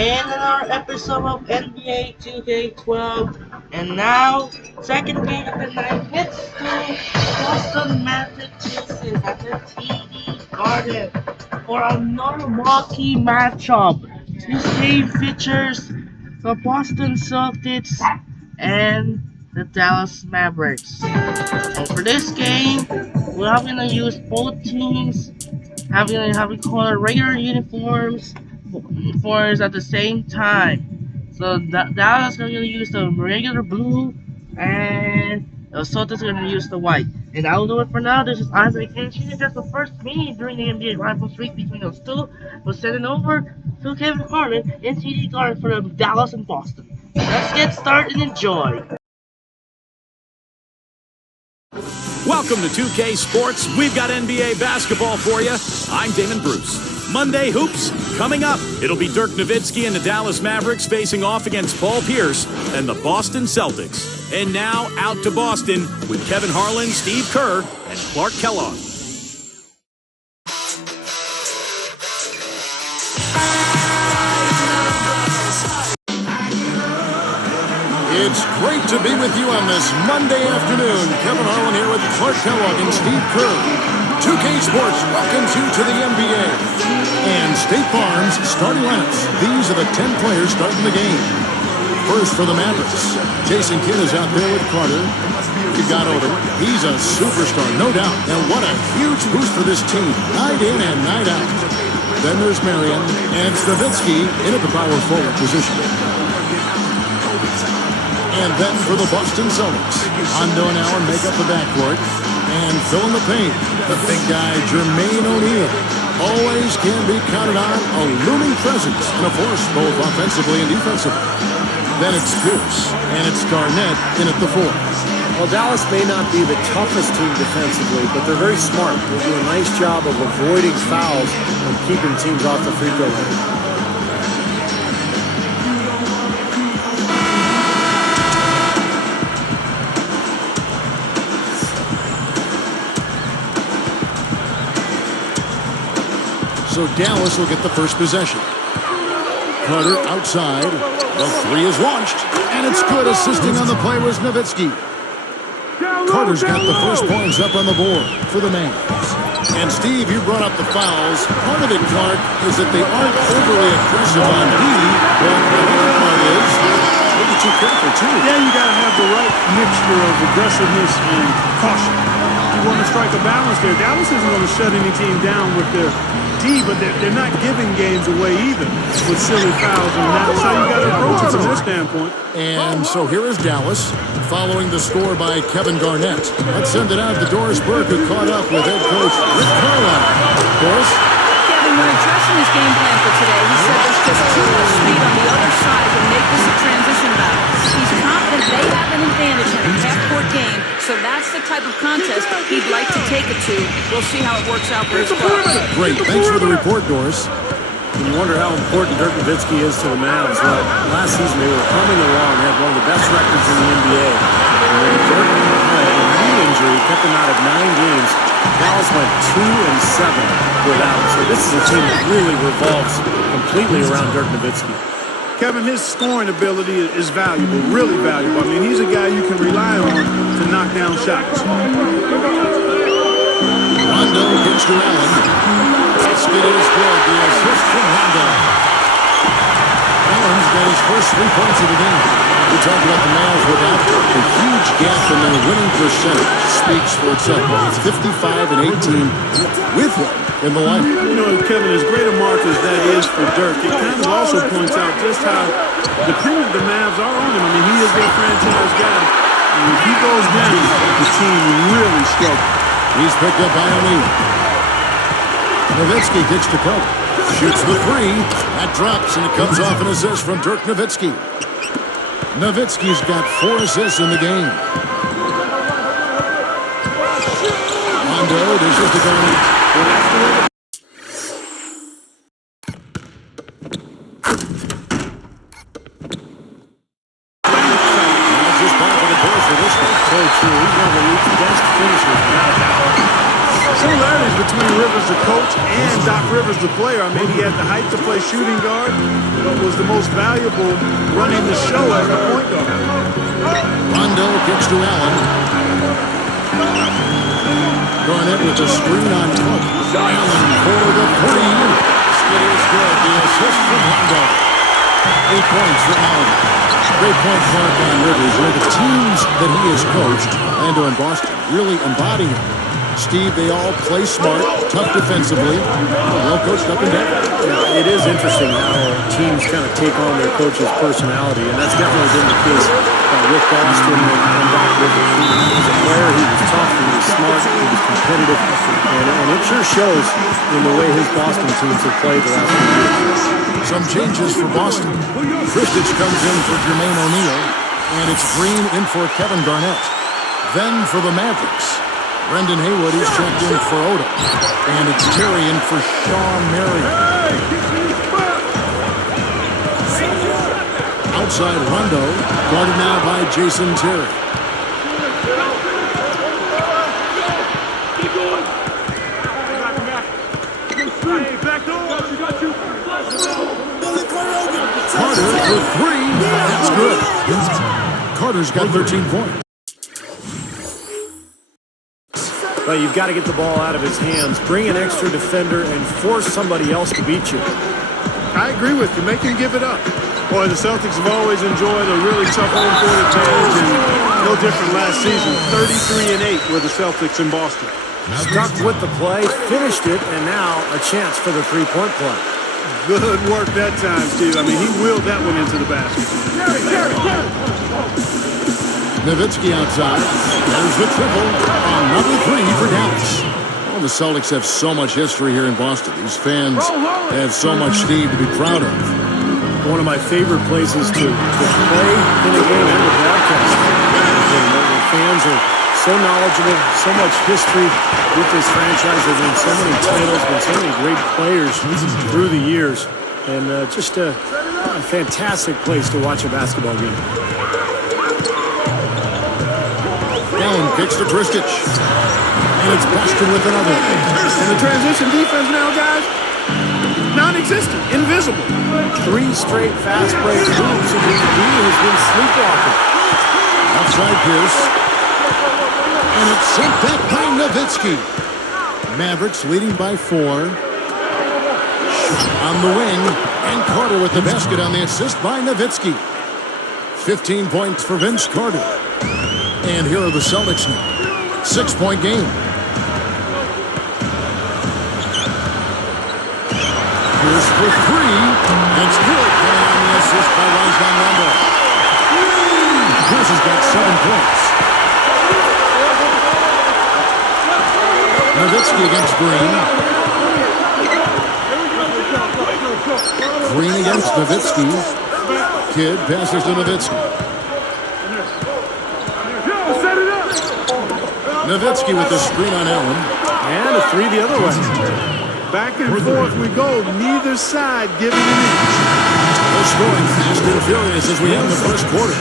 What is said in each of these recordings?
and another episode of NBA 2K12. And now, second game of the night hits to Boston Massachusetts at the TD Garden for another marquee matchup. This game features the Boston Celtics and the Dallas Mavericks. So for this game, we're going to use both teams having color regular uniforms at the same time. So Dallas going to use the regular blue, and the Celtics are going to use the white. And I'll do it for now. This is Isaac, and she just the first meeting during the NBA rival streak between those two. We'll send it over to Kevin Harlan in TD Garden for Dallas and Boston. Let's get started and enjoy. Welcome to 2K Sports. We've got NBA basketball for you. I'm Damon Bruce. Monday Hoops coming up. It'll be Dirk Nowitzki and the Dallas Mavericks facing off against Paul Pierce and the Boston Celtics. And now out to Boston with Kevin Harlan, Steve Kerr, and Clark Kellogg. It's great to be with you on this Monday afternoon. Kevin Harlan here with Clark Kellogg and Steve Kerr. 2K Sports welcomes you to the NBA. And State Farm's starting lineups. These are the 10 players starting the game. First for the Mavericks, Jason Kidd is out there with Carter. You got Odom. He's a superstar, no doubt. And what a huge boost for this team, night in and night out. Then there's Marion, and it's Nowitzki in at the power forward position. And then for the Boston Celtics, Hondo and Allen make up the backcourt. And fill in the paint, the big guy, Jermaine O'Neal. Always can be counted on, a looming presence and a force both offensively and defensively. Then it's Pierce, and it's Garnett in at the 4. Well, Dallas may not be the toughest team defensively, but they're very smart. They do a nice job of avoiding fouls and keeping teams off the free throw line. So Dallas will get the first possession. Carter outside. The 3 is launched. And it's good. Assisting on the play was Nowitzki. Carter's got the first points up on the board for the Mavs. And Steve, you brought up the fouls. Part of it, Clark, is that they aren't overly aggressive on D. But the other part is they're be too careful, too. Yeah, you got to have the right mixture of aggressiveness and caution. You want to strike a balance there. Dallas isn't going to shut any team down with their D, but they're not giving games away either with silly fouls, and that's how you got to approach it from this standpoint. And so here is Dallas, following the score by Kevin Garnett. Let's send it out to Doris Burke, who caught up with head coach Rick Carlisle. Doris? Kevin, when addressing his game plan for today, he said there's just too much speed on the other side to make this a transition battle. He's confident they have an advantage in a half-court game, so that's the type of contest he'd like to take it to. We'll see how it works out for his club. Great. Thanks for the report, Doris. And you wonder how important Dirk Nowitzki is to the Mavs. Well, last season they were humming along, had one of the best records in the NBA. And when Dirk had a knee injury, kept them out of 9 games. Dallas went 2-7 without. So this is a team that really revolves completely around Dirk Nowitzki. Kevin, his scoring ability is valuable, really valuable. I mean, he's a guy you can rely on to knock down shots. Rondo gets to Allen. Basket is good. The assist from Rondo. Allen's got his first 3 points of the game. We talked about the Mavs without the huge gap in their winning percentage. Speaks for itself. 55 and 18 with him in the lineup. You know, Kevin, as great a mark as that is for Dirk, it kind of also points out just how dependent the Mavs are on him. I mean, he is their franchise guy. And if he goes down, the team really struggles. He's picked up by O'Neal. Nowitzki kicks to cover. Shoots the 3. That drops, and it comes off an assist from Dirk Nowitzki. Nowitzki's got 4 assists in the game. Rondo dishes to Garnett. Just part of the course for this one. So true. He's one of the league's best finishers, without a doubt. Similarities between Rivers, the coach, and Doc Rivers, the player. I mean, he had the height to play shooting guard, but was the most valuable running the show as a point guard. Rondo kicks to Allen. Garnett with a screen on top. Allen for the three. It is good. The assist from Rondo. 8 points for Allen. Great point mark on Rivers. One of the teams that he has coached, Orlando and Boston, really embody him. Steve, they all play smart, tough defensively, well coached up and down. Yeah, it is interesting how teams kind of take on their coach's personality, and that's definitely been the case with Boston and Doc Rivers. He was a player, he was tough, he was smart, he was competitive, and it sure shows in the way his Boston teams have played the last few years. Some changes for Boston. Kristich comes in for Jermaine O'Neal, and it's Green in for Kevin Garnett. Then for the Mavericks, Brendan Haywood is checked in for Oda. And it's Terry in for Sean Marion. Outside Rondo, guarded now by Jason Terry. Carter for three. That's good. Carter's got 13 points. But you've got to get the ball out of his hands, bring an extra defender, and force somebody else to beat you. I agree with you. Make him give it up. Boy, the Celtics have always enjoyed a really tough home court advantage, and no different last season. 33-8 were the Celtics in Boston. Stuck with the play, finished it, and now a chance for the three-point play. Good work that time, Steve. I mean, he wheeled that one into the basket. Nowitzki outside. There's the triple. Another three for Dallas. Well, the Celtics have so much history here in Boston. These fans have so much, Steve, to be proud of. One of my favorite places to play in a game and to broadcast. The fans are so knowledgeable, so much history with this franchise. There's been so many titles, been so many great players through the years, and just a fantastic place to watch a basketball game. Allen kicks to Kristich. And it's Boston with another. And the transition defense now, guys, non-existent, invisible. 3 straight fast break moves, and the D has been sleepwalking. Outside Pierce. And it's sent back by Nowitzki. Mavericks leading by 4. On the wing. And Carter with the basket on the assist by Nowitzki. 15 points for Vince Carter. And here are the Celtics now. 6-point game. Here's for 3. That's good. Coming on the assist by Rajon Rondo. Pierce has got 7 points. Nowitzki against Green. Green against Nowitzki. Kidd passes to Nowitzki. Nowitzki with the screen on Allen. And a three the other way. Back and forth we go. Neither side giving an inch. The scoring fast and furious as we end the first quarter.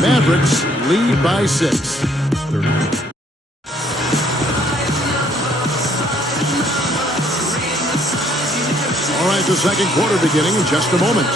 Mavericks lead by 6. All right, the second quarter beginning in just a moment.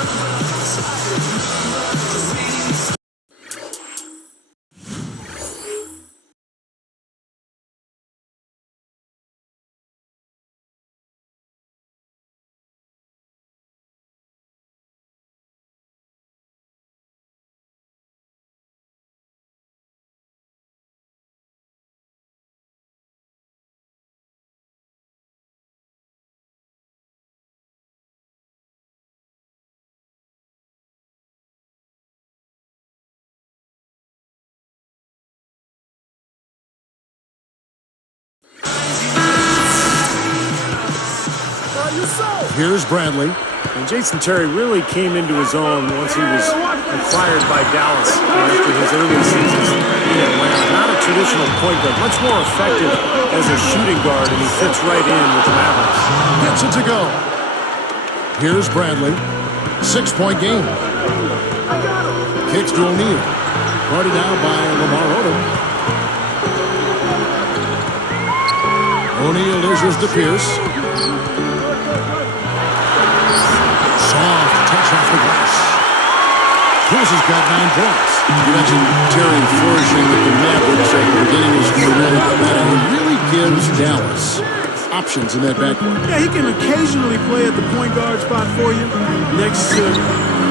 Here's Bradley. And Jason Terry really came into his own once he was acquired by Dallas after his early seasons in Atlanta. Not a traditional point guard, much more effective as a shooting guard, and he fits right in with the Mavericks. Gets it to go. Here's Bradley. 6-point game. Kicks to O'Neal. Guarded now by Lamar Odom. O'Neal dishes to Pierce. Soft touch off the glass. Pierce has got 9 points. You mentioned Terry flourishing with the Mavericks at the beginning of his career. That really gives Dallas options in that backcourt. Yeah, he can occasionally play at the point guard spot for you next to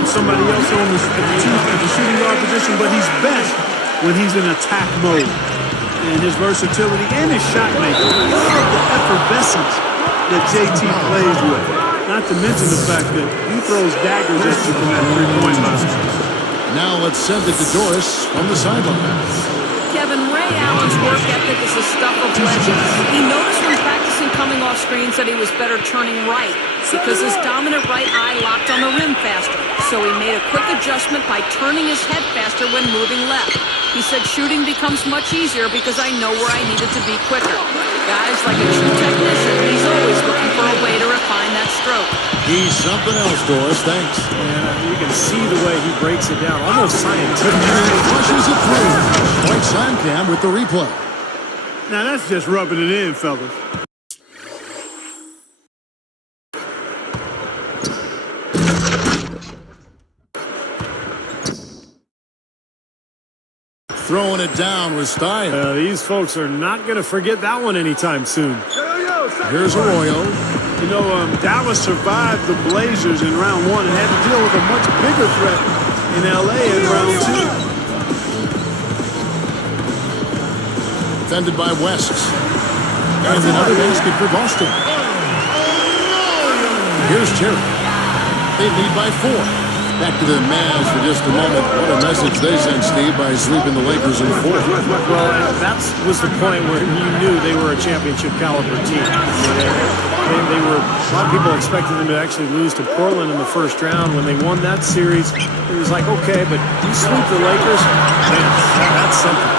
somebody else on the shooting guard position, but he's best when he's in attack mode. And his versatility and his shot making. I love the effervescence that JT plays with. Not to mention the fact that he throws daggers at you from that three-point line. Now let's send it to Doris from the sideline. Kevin, Ray Allen's work ethic is the stuff of legends. He noticed when practicing coming off screens that he was better turning right because his dominant right eye locked on the rim faster. So he made a quick adjustment by turning his head faster when moving left. He said shooting becomes much easier because I know where I needed to be quicker. Guys, like a true technician, he's always looking for a way to refine that stroke. He's something else, Doris. Thanks. And you can see the way he breaks it down, almost scientific. Flushes it through. Point sign cam with the replay. Now that's just rubbing it in, fellas. Throwing it down with Stein. These folks are not going to forget that one anytime soon. Here's Arroyo. You know, Dallas survived the Blazers in round 1 and had to deal with a much bigger threat in L.A. in round 2. Defended by West. And another basket for Boston. Here's Terry. They lead by 4. Back to the Mavs for just a moment. What a message they sent, Steve, by sweeping the Lakers in 4. Well, that was the point where you knew they were a championship caliber team. They were, a lot of people expected them to actually lose to Portland in the first round. When they won that series, it was like, okay, but you sweep the Lakers, man, that's something.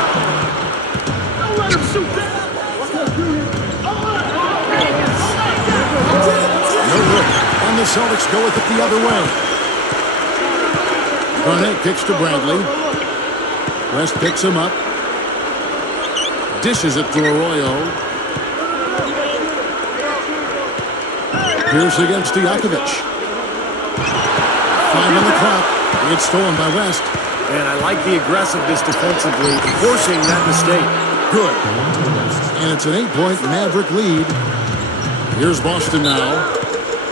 No look. And the Celtics go with it the other way. Garnett kicks to Bradley. West picks him up. Dishes it to Arroyo. Pierce against Stojakovic. 5 on the clock. It's stolen by West. And I like the aggressiveness defensively, forcing that mistake. Good. And it's an 8-point Maverick lead. Here's Boston now.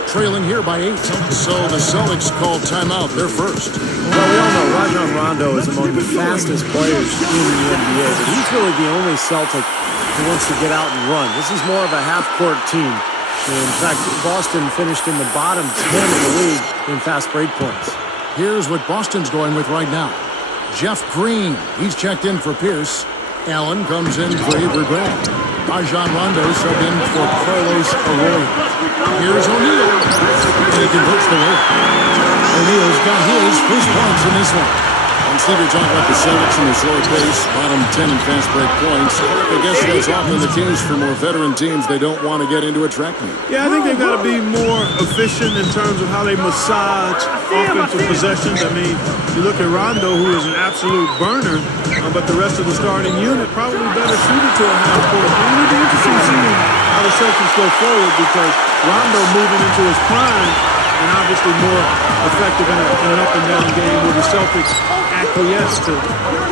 Trailing here by 8. So the Celtics call timeout. They're first. Well, we all know Rajon Rondo is among the fastest players in the NBA, but he's really the only Celtic who wants to get out and run. This is more of a half-court team. In fact, Boston finished in the bottom 10 in the league in fast break points. Here's what Boston's going with right now. Jeff Green. He's checked in for Pierce. Allen comes in for Avery Grant. Rajon Rondo subbed in for Carlos Arroyo. Here's O'Neal. And he converts the lead. O'Neal's got his first points in this one. And Steve, you're talking about the Celtics and the slower pace, bottom 10 in fast break points. I guess that's often the case for more veteran teams. They don't want to get into a track meet. Yeah, I think they've got to be more efficient in terms of how they massage offensive possessions. I mean, you look at Rondo, who is an absolute burner, but the rest of the starting unit probably better suited to a half court. And it'll be interesting to see how the Celtics go forward because Rondo moving into his prime and obviously more effective in an up-and-down game where the Celtics acquiesce to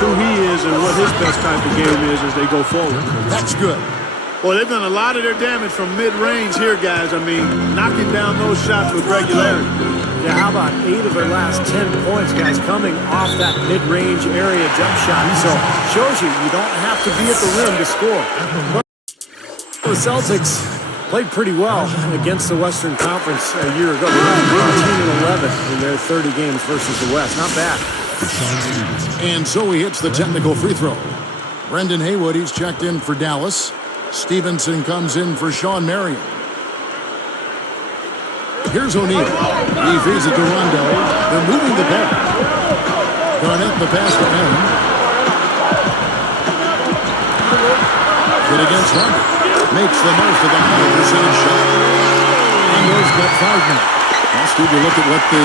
who he is and what his best type of game is as they go forward. That's good. Well, they've done a lot of their damage from mid-range here, guys. I mean, knocking down those shots with regularity. Yeah, how about 8 of their last 10 points, guys, coming off that mid-range area jump shot. So, shows you don't have to be at the rim to score. The Celtics played pretty well against the Western Conference a year ago. They won 18-11 in their 30 games versus the West. Not bad. And so he hits the technical free throw. Brendan Haywood, he's checked in for Dallas. Stevenson comes in for Sean Marion. Here's O'Neal. He feeds it to Rondo. They're moving the ball. Garnett the pass to Allen. Good against Rondo. Makes the most of the high percentage shot. Rondo's got 5 minutes. Now, Steve, you look at what the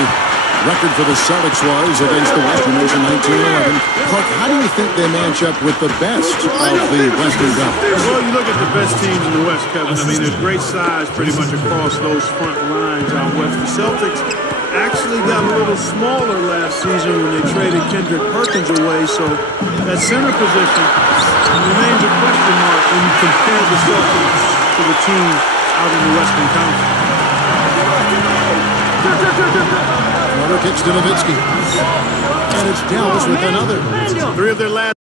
record for the Celtics was against the West. You mentioned 1911. Clark, how do you think they match up with the best of the Western Conference? Well, you look at the best teams in the West, Kevin. I mean, there's great size pretty much across those front lines out west. The Celtics actually got a little smaller last season when they traded Kendrick Perkins away, so that center position remains a question mark when you compare the Celtics to the teams out in the Western Conference. Another kicks to Nowitzki. And it's Dallas with another. 3 of their last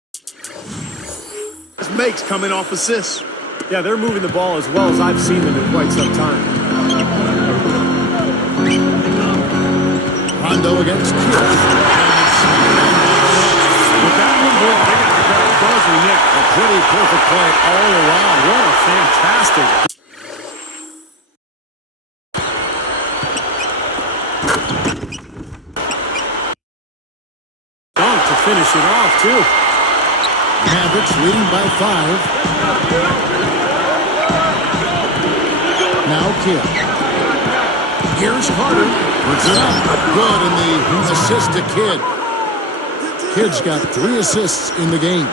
makes coming off assists. Yeah, they're moving the ball as well as I've seen them in quite some time. Rondo against Kidd. With that one, boy, they got the crowd buzzing, Nick. A pretty perfect play all around. What a fantastic dunk to finish it off, too. Mavericks leading by 5. Now Kidd. Here's Carter. Puts it up. Good in the assist to Kidd. Kidd's got 3 assists in the game.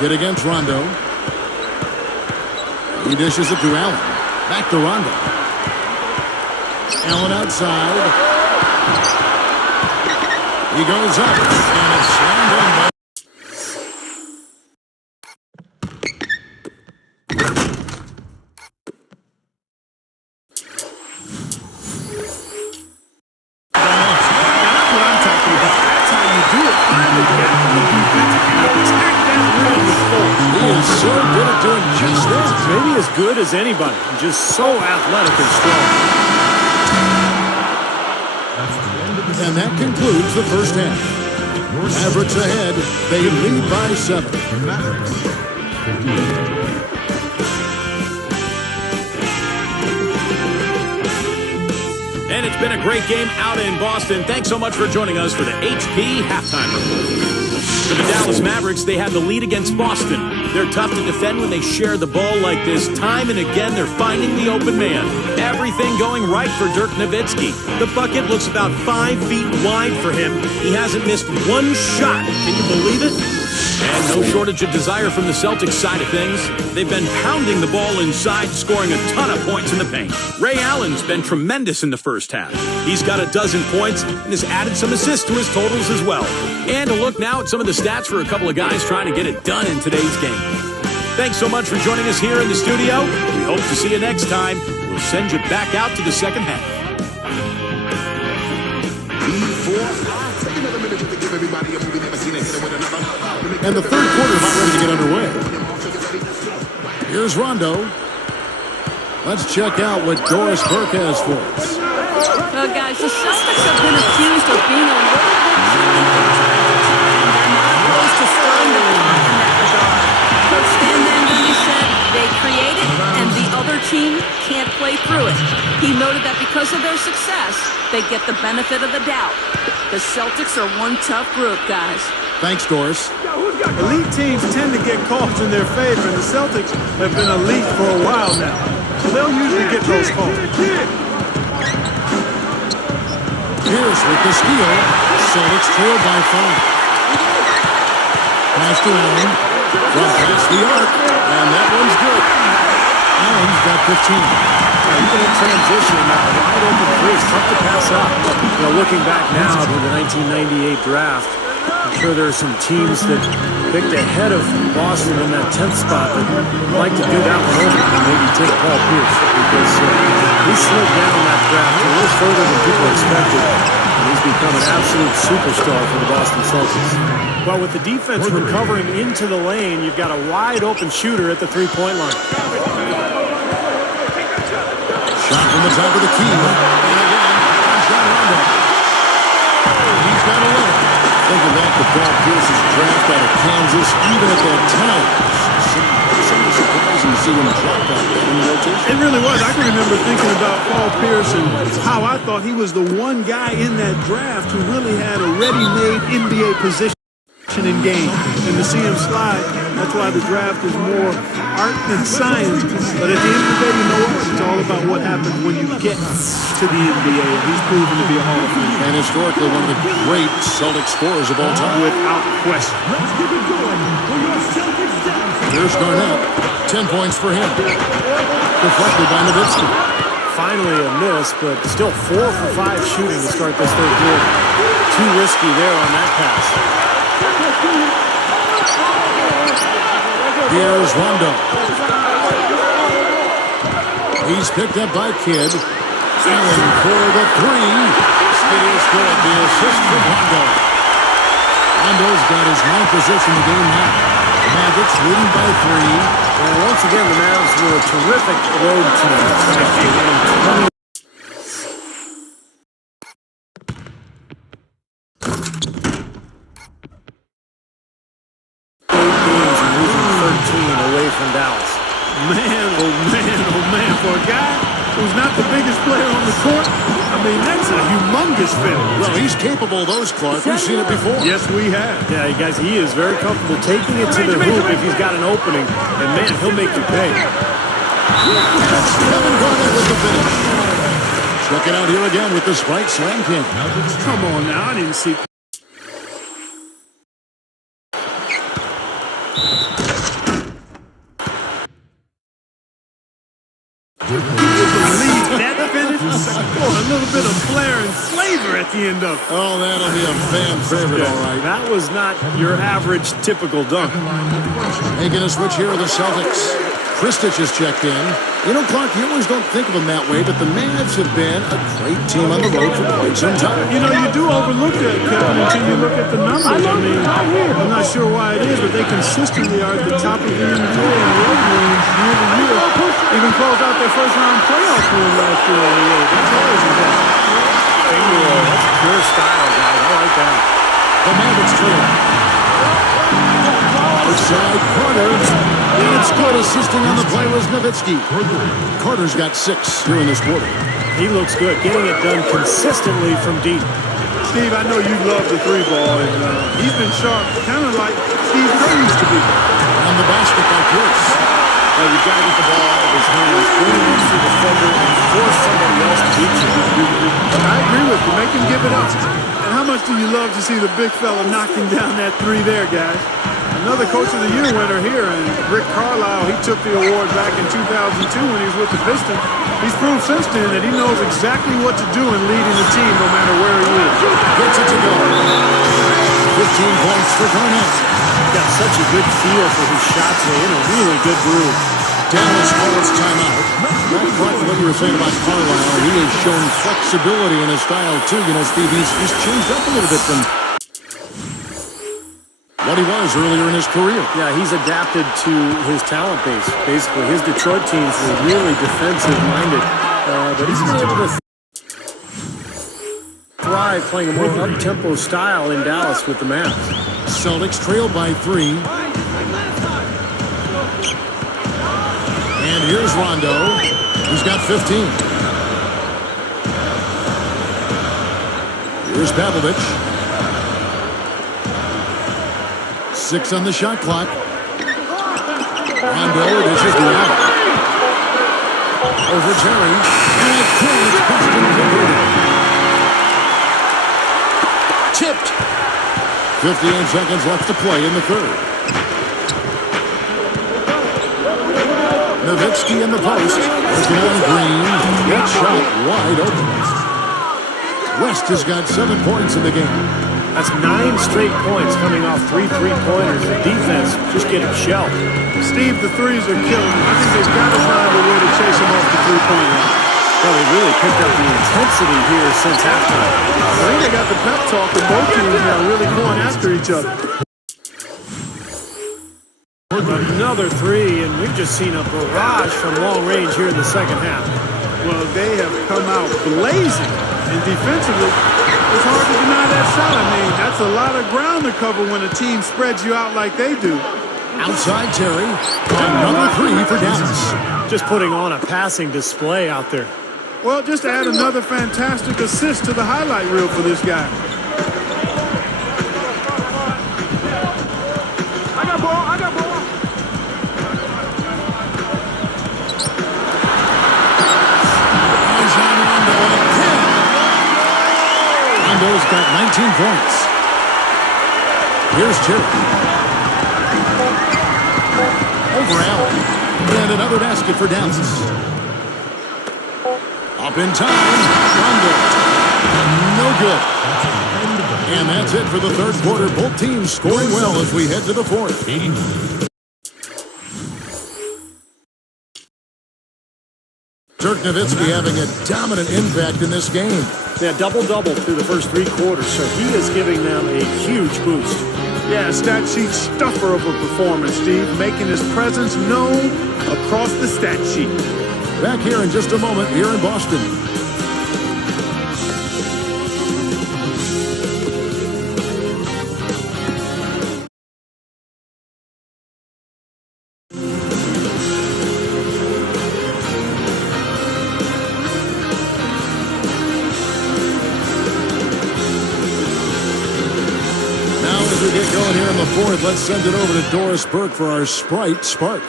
Kidd against Rondo. He dishes it to Allen. Back to Rondo. Allen outside. He goes up, and it's slammed in by... Maybe as good as anybody. Just so athletic and strong. And that concludes the first half. Mavericks ahead. They lead by 7. And it's been a great game out in Boston. Thanks so much for joining us for the HP Halftime Report. For the Dallas Mavericks, they had the lead against Boston. They're tough to defend when they share the ball like this. Time and again, they're finding the open man. Everything going right for Dirk Nowitzki. The bucket looks about 5 feet wide for him. He hasn't missed one shot. Can you believe it? And no shortage of desire from the Celtics side of things. They've been pounding the ball inside, scoring a ton of points in the paint. Ray Allen's been tremendous in the first half. He's got a dozen points and has added some assists to his totals as well. And a look now at some of the stats for a couple of guys trying to get it done in today's game. Thanks so much for joining us here in the studio. We hope to see you next time. We'll send you back out to the second half. And the third quarter is about ready to get underway. Here's Rondo. Let's check out what Doris Burke has for us. Well, guys, the Celtics have been accused of being a little bit they're not opposed to stirring the pot in that regard. Coach Stan Van Gundy said they create it and the other team can't play through it. He noted that because of their success, they get the benefit of the doubt. The Celtics are one tough group, guys. Thanks, Doris. Elite teams tend to get calls in their favor, and the Celtics have been elite for a while now. So they'll usually get those calls. Pierce with the steal. Celtics trail by 5. Pass to Allen. From past the arc. And that one's good. Allen's got 15. Even in transition, that wide open three is tough to pass up. You know, looking back now to the 1998 draft, I'm sure there are some teams that picked ahead of Boston in that 10th spot that would like to do that one over and maybe take Paul Pierce because he slid down that draft a little further than people expected. And he's become an absolute superstar for the Boston Celtics. Well, with the defense recovering into the lane, you've got a wide open shooter at the three-point line. Shot from the top of the key. And again, John Rondo. He's got 11. Thinking back to Paul Pierce's draft out of Kansas, even at that time, somewhat surprising to see him drop out there in rotation. It really was. I can remember thinking about Paul Pierce and how I thought he was the one guy in that draft who really had a ready-made NBA position. in game. And to see him slide, that's why the draft is more art than science. But at the end of the day, you know what? It's all about what happens when you get to the NBA. And he's proven to be a Hall of Famer. And historically, one of the great Celtics scorers of all time. Without question. Here's Garnett. 10 points for him. Deflected by Nowitzki. Finally a miss, but still 4 for 5 shooting to start this third quarter. Too risky there on that pass. Here's Rondo. He's picked up by Kidd. Allen for the three. Skiddy is good. The assist for Rondo. Rondo's got his ninth position in the game now. The Mavericks leading by 3. And once again, the Mavs were a terrific road team. After winning 20 away from Dallas. Man, oh man, oh man. For a guy who's not the biggest player on the court, I mean, that's a humongous failure. Well, he's capable of those, Clark. We've seen it before. Yes, we have. Yeah, guys, he is very comfortable taking it to the hoop if he's got an opening. And, man, he'll make you pay. That's Kevin Garnett with the finish. Check it out here again with the Sprite Slam King. Come on now, I didn't see... that finish? Oh, a little bit of flair and flavor at the end of it. Oh, that'll be a fan favorite, all right. That was not your average typical dunk. Making a switch here with the Celtics. Kristich has checked in. You know, Clark, you always don't think of them that way, but the Mavs have been a great team on the road for quite some time. You know, you do overlook that, Kevin, until you look at the numbers. I mean, I'm not sure why it is, but they consistently are at the top of the inventory and road wins year to year. Even closed out their first-round playoff win last year on the road. That's always impressive. That's pure style, guys. I like that. The Mavericks trail. Outside Carter. And it's good. Assisting on the play was Nowitzki. Carter's got 6 during this quarter. He looks good, getting it done consistently from deep. Steve, I know you love the 3-ball, and he's been sharp, kind of like Steve Kerr used to be. On the basket by Pierce. Well, you've got to get the ball out of his hands, bring it into the defender, and force somebody else to beat you. I agree with you. Make him give it up. And how much do you love to see the big fella knocking down that 3 there, guys? Another Coach of the Year winner here, and Rick Carlisle, he took the award back in 2002 when he was with the Pistons. He's proved since then that he knows exactly what to do in leading the team no matter where he is. Gets it to go. 15 points for Garnett. Got such a good feel for his shots today, in a really good groove. Dallas calls timeout. Not quite what you were saying about Carlisle. He has shown flexibility in his style, too. You know, Steve, he's changed up a little bit from what he was earlier in his career. Yeah, he's adapted to his talent base, basically. His Detroit teams were really defensive-minded, but he's been able to thrive playing a more up-tempo style in Dallas with the Mavs. Celtics trail by 3. And here's Rondo. He's got 15. Here's Pavlovich. 6 on the shot clock. Rondo dishes to out. Over Terry. And a it's Boston converted. Tipped. 58 seconds left to play in the third. Nowitzki in the post. Working on Green. That shot wide open. West has got 7 points in the game. That's 9 straight points coming off 3 3-pointers. The defense just getting shelled. Steve, the threes are killing. I think they've got to find a way to chase him off the 3-point line. Well, they really picked up the intensity here since halftime. I think they got the pep talk and both teams now really going after each other. Another 3, and we've just seen a barrage from long range here in the second half. Well, they have come out blazing, and defensively, it's hard to deny that shot. I mean, that's a lot of ground to cover when a team spreads you out like they do. Outside Terry. Another 3 for Dallas. Just putting on a passing display out there. Well, just to add another fantastic assist to the highlight reel for this guy. Rondo's got 19 points. Here's Cherry. Over Allen. And another basket for Dallas. Up in time. Rondo. No good. And that's it for the third quarter. Both teams scoring well as we head to the fourth. Dirk Nowitzki having a dominant impact in this game. Yeah, double-double through the first 3 quarters, so he is giving them a huge boost. Yeah, stat sheet stuffer of a performance, Steve, making his presence known across the stat sheet. Back here in just a moment here in Boston. Let's send it over to Doris Burke for our Sprite Spark.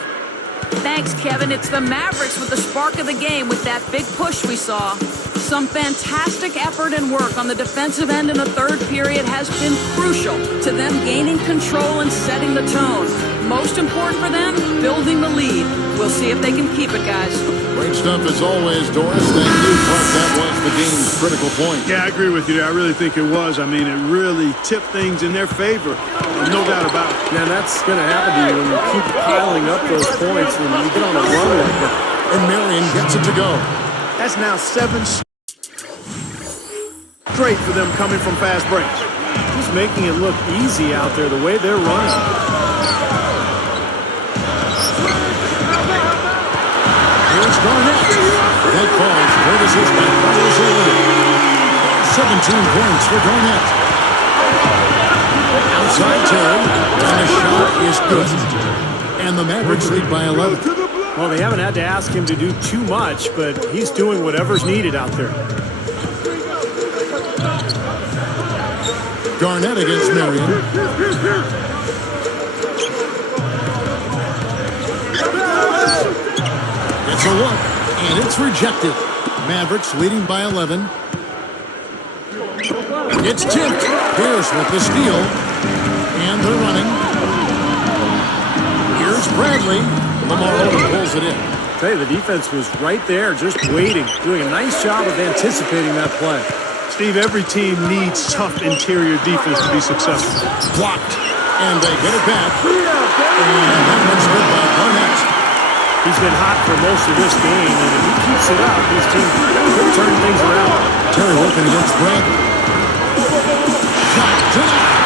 Thanks, Kevin. It's the Mavericks with the spark of the game with that big push we saw. Some fantastic effort and work on the defensive end in the third period has been crucial to them gaining control and setting the tone. Most important for them, building the lead. We'll see if they can keep it, guys. Great stuff as always, Doris. Thank you. That was the game's critical point. Yeah, I agree with you there. I really think it was. I mean, it really tipped things in their favor. No doubt about it. Yeah, that's going to happen to you when you keep piling up those points and you get on a run like that. And Marion gets it to go. That's now 7 straight for them coming from fast breaks. Just making it look easy out there the way they're running. Here's Garnett. That falls. Curtis by Carlos Hill. 17 points for Garnett. Outside Terry. And the shot is good. And the Mavericks lead by 11. Well, they haven't had to ask him to do too much, but he's doing whatever's needed out there. Garnett against Marion. It's a look, and it's rejected. Mavericks leading by 11. It's tipped. Pierce with the steal. And they're running. Here's Bradley. Lamar Odom pulls it in. I tell you, the defense was right there, just waiting, doing a nice job of anticipating that play. Steve, every team needs tough interior defense to be successful. Blocked. And they get it back. And that one's good by Garnett. He's been hot for most of this game, and if he keeps it up, his team could turn things around. Terry working against Bradley. Shot denied.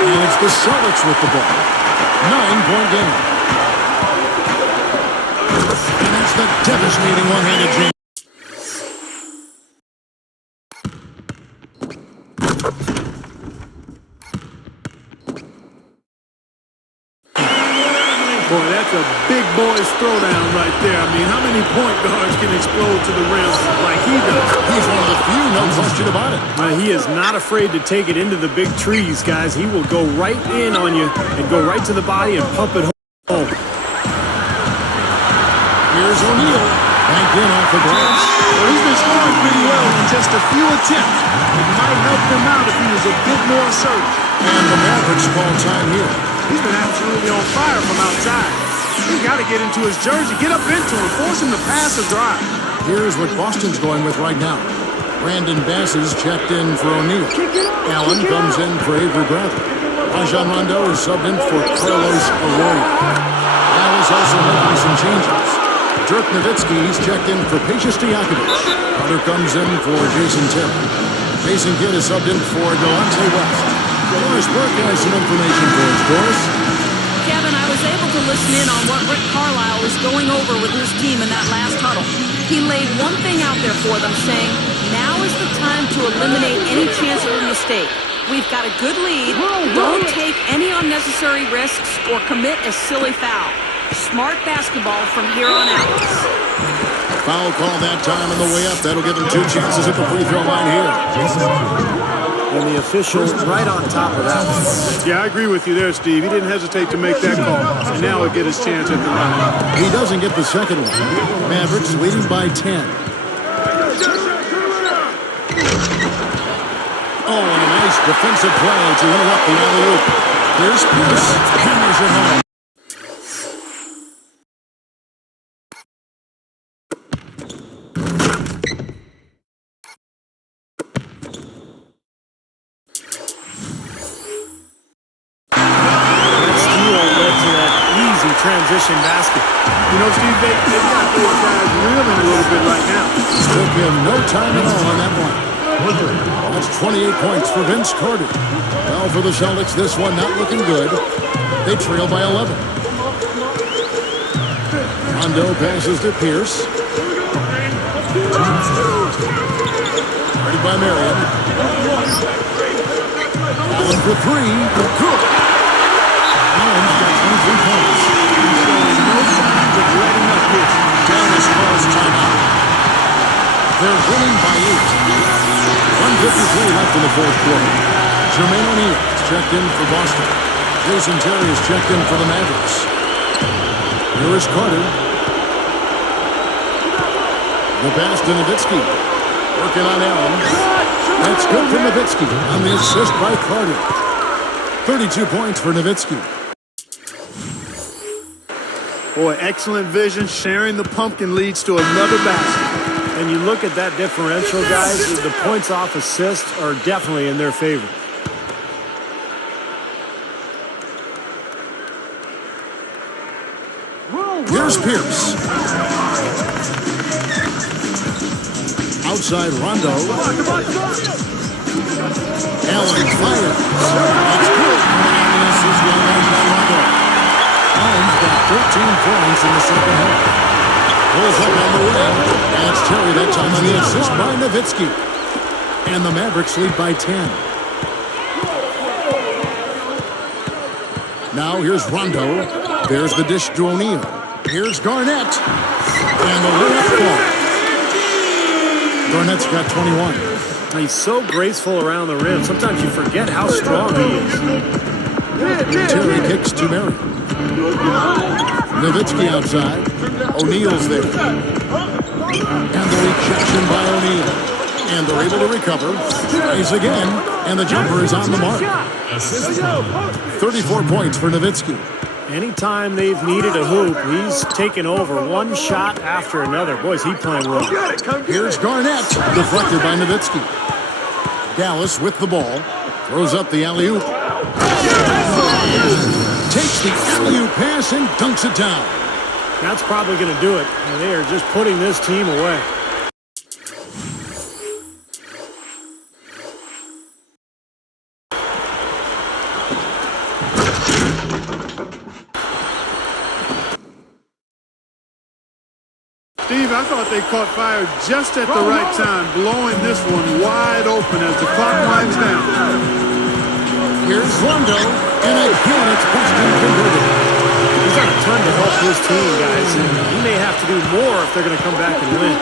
And it's the Celtics with the ball. 9-point game. And that's the devastating one-handed jam. Boy, that's a big boy's throwdown right there. I mean, how many point guards can explode to the rim like he does? He's one of the few, no question about it. He is not afraid to take it into the big trees, guys. He will go right in on you and go right to the body and pump it home. Here's O'Neal. Banked in off the glass. Well, he's been scoring pretty well in just a few attempts. It might help him out if he was a bit more assertive. And the Mavericks call time here. He's been absolutely on fire from outside. He's got to get into his jersey, get up into him, force him to pass or drive. Here's what Boston's going with right now. Brandon Bass is checked in for O'Neal. Allen comes in for Avery Bradley. Rajon Rondo is subbed in for Carlos Arroyo. Dallas also making some changes. Dirk Nowitzki, he's checked in for Peja Stojakovic. Hunter comes in for Jason Terry. Jason Kidd is subbed in for Delonte West. Doris Burke has some information for us. Doris? Kevin, I was able to listen in on what Rick Carlisle was going over with his team in that last huddle. He laid one thing out there for them, saying, now is the time to eliminate any chance of a mistake. We've got a good lead. Don't take any unnecessary risks or commit a silly foul. Smart basketball from here on out. Foul call that time on the way up. That'll give him 2 chances at the free throw line here. And the officials right on top of that one. Yeah, I agree with you there, Steve. He didn't hesitate to make that call. And now he'll get his chance at the line. He doesn't get the second one. Mavericks leading by 10. Oh, and a nice defensive play to interrupt the alley-oop. Here's Pierce. Hammers it home. Transition basket. You know, Steve, they've got those guys reeling a little bit right now. Took him no time at all on that one. That's 28 points for Vince Carter. Well, for the Celtics, this one not looking good. They trail by 11. Rondo passes to Pierce. Guarded by Marion. Allen for three. Good. Allen's got 23 points. Dallas calls timeout. They're winning by 8. 1:53 left in the fourth quarter. Jermaine O'Neal is checked in for Boston. Jason Terry is checked in for the Mavericks. Here is Carter. The pass to Nowitzki. Working on Allen. That's good for Nowitzki on the assist by Carter. 32 points for Nowitzki. Boy, excellent vision. Sharing the pumpkin leads to another basket. And you look at that differential, guys, the points off assists are definitely in their favor. Here's Pierce. Outside Rondo. Allen fires. That's good. And this is well done by Rondo. Allen's got 13 points in the second half. Pulls up on the wing. And it's Terry that time on the assist by Nowitzki. And the Mavericks lead by 10. Now here's Rondo. There's the dish to O'Neal. Here's Garnett. And the layup ball. Garnett's got 21. He's so graceful around the rim. Sometimes you forget how strong he is. Terry kicks to Marion. Nowitzki outside. O'Neal's there. And the rejection by O'Neal. And they're able to recover. Tries again. And the jumper is on the mark. 34 points for Nowitzki. Anytime they've needed a hoop, he's taken over one shot after another. Boy, is he playing well. Here's Garnett. Deflected by Nowitzki. Dallas with the ball. Throws up the alley-oop. Takes the alley-oop pass and dunks it down. That's probably going to do it. And they are just putting this team away. Steve, I thought they caught fire just at the right time, blowing this one wide open as the clock winds down. Here's Rondo, and again it's Boston converted. He's on a ton to help his team, guys, and he may have to do more if they're going to come back and win.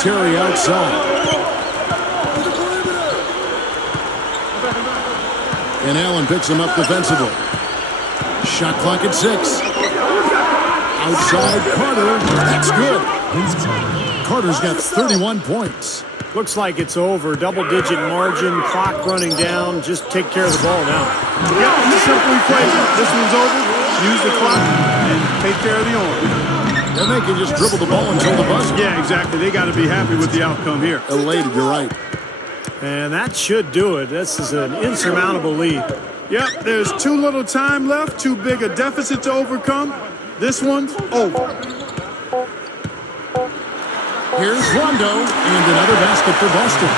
Terry outside. And Allen picks him up defensively. Shot clock at 6. Outside Carter. That's good. Carter's got 31 points. Looks like it's over. Double-digit margin, clock running down. Just take care of the ball now. Yeah, just simply phrase it. This one's over. Use the clock and take care of the arm. And they can just dribble the ball until the buzzer. Yeah, exactly. They got to be happy with the outcome here. Elated, you're right. And that should do it. This is an insurmountable lead. Yep, there's too little time left, too big a deficit to overcome. This one's over. Here's Rondo, and another basket for Boston.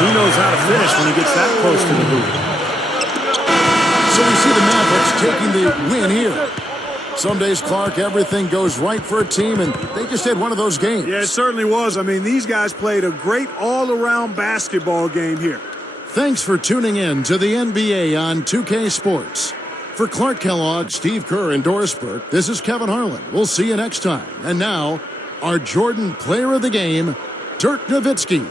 He knows how to finish when he gets that close to the hoop. So we see the Mavericks taking the win here. Some days, Clark, everything goes right for a team, and they just had one of those games. Yeah, it certainly was. I mean, these guys played a great all-around basketball game here. Thanks for tuning in to the NBA on 2K Sports. For Clark Kellogg, Steve Kerr, and Doris Burke, this is Kevin Harlan. We'll see you next time. And now, our Jordan Player of the Game, Dirk Nowitzki.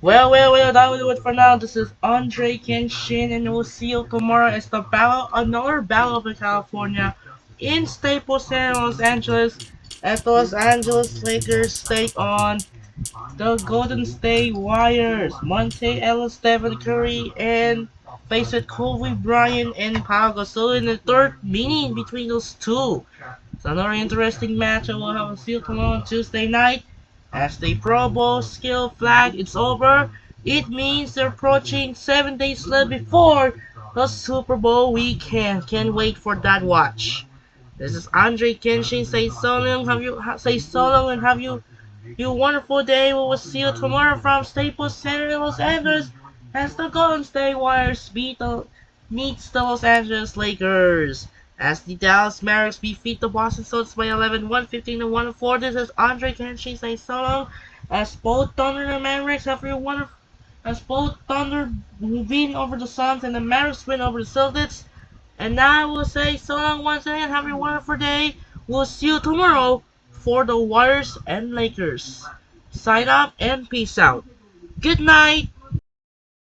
Well, that will do it for now. This is Andre Kenshin, and we'll see you tomorrow. It's the battle, another battle of California in Staples Center, Los Angeles, as the Los Angeles Lakers take on the Golden State Warriors. Monte Ellis, Stephen Curry, and face with Kobe Bryant and Pau Gasol in the third meeting between those two. It's another interesting match, and we'll have a see you tomorrow on Tuesday night. As the Pro Bowl skill flag is over, it means they're approaching 7 days left before the Super Bowl weekend. Can't wait for that watch. This is Andre Kenshin. Say so long, say so long, and have you wonderful day. We will see you tomorrow from Staples Center in Los Angeles as the Golden State Warriors meets the Los Angeles Lakers. As the Dallas Mavericks defeat the Boston Celtics by 11, 115 to 104. This is Andre Kenshin saying so long. As both Thunder and Mavericks have as both Thunder win over the Suns and the Mavericks win over the Celtics. And now I will say so long once again. Have a wonderful day. We'll see you tomorrow for the Warriors and Lakers. Sign up and peace out. Good night.